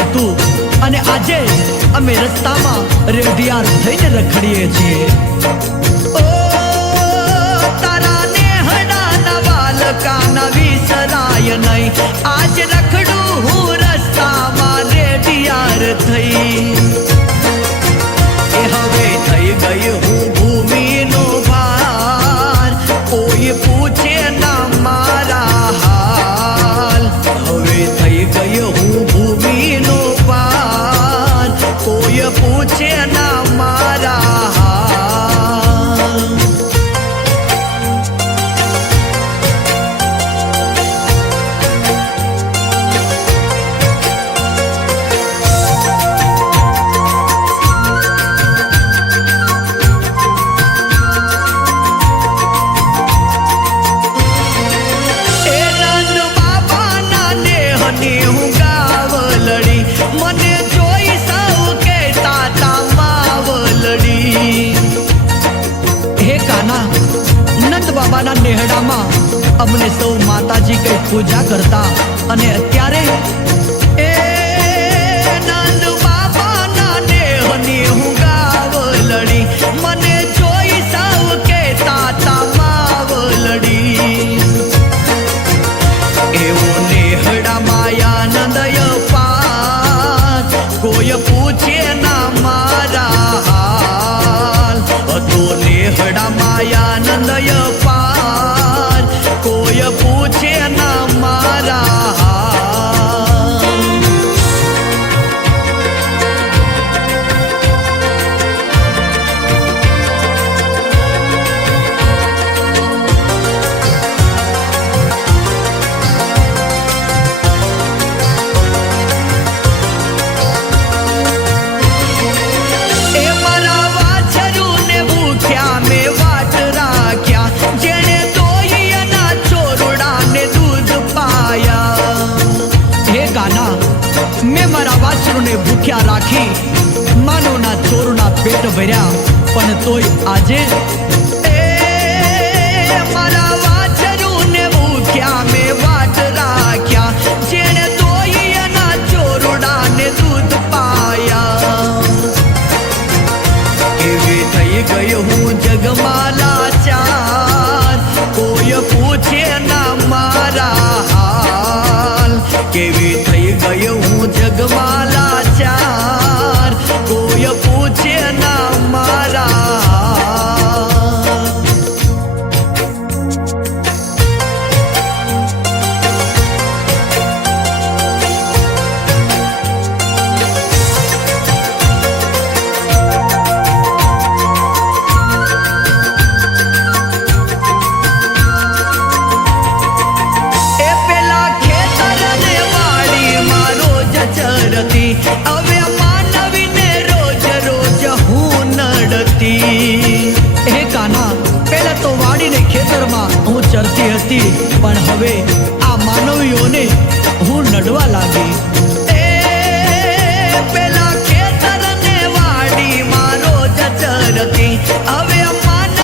હતું અને આજે અમે રસ્તામાં રેડિયાર થઈને રખડીએ છીએ. ઓ તારા નેહડાના વાલકાના વિસરાય નહીં, આજ રખડું હું રસ્તામાં રેડિયાર થઈ. એ હવે થઈ ગઈ હું ભૂમિનો ભાર, કોઈ પૂછે ના મારા હાલ. હવે થઈ ગઈ હું ભૂમિનો ભાર, કોઈ પૂછે ના મારા હાલ. હું ગાવલડી મને જોઈ સૌ કે તાતા માવલડી. હે કાના, નંદ બાબાના નેહડામાં અમને સૌ માતાજી કઈ પૂજા કરતા અને અત્યારે એ નંદ બાબાના નેહની હું ગાવલડી મને જોઈ સૌ કે તાતા માવલડી. એવું નેહડા માયાનંદય પાર, કોઈ પૂછે ના મારા હાલ. તો નેહડા માયાનંદય પાર, કોઈ પૂછે ના મારા હાલ. મેં મારા વાછરુને ભૂખ્યા રાખી, માનવના ચોરના પેટ ભર્યા, પણ તોય આજે મારા વાછરુને ભૂખ્યા મેં વાટ રાખ્યા, જેણે તોય એના ચોરડાને દૂધ પાયા. એવી થઈ ગઈ હું જગમાં લાચાર, કોઈ પૂછે ના મારા હાલ. કેવી થઈ ગઈ હું જગમાં લાચાર, કોઈ પૂછે ના મારા હાલ. હવે માનવીને રોજ રોજ હું નડતી. હે કાના, પહેલા તો વાડીને ખેતરમાં હું ચરતી હતી, પણ હવે આ માનવીઓને હું નડવા લાગી. પેલા ખેતરને વાડીમાં રોજ ચરતી, હવે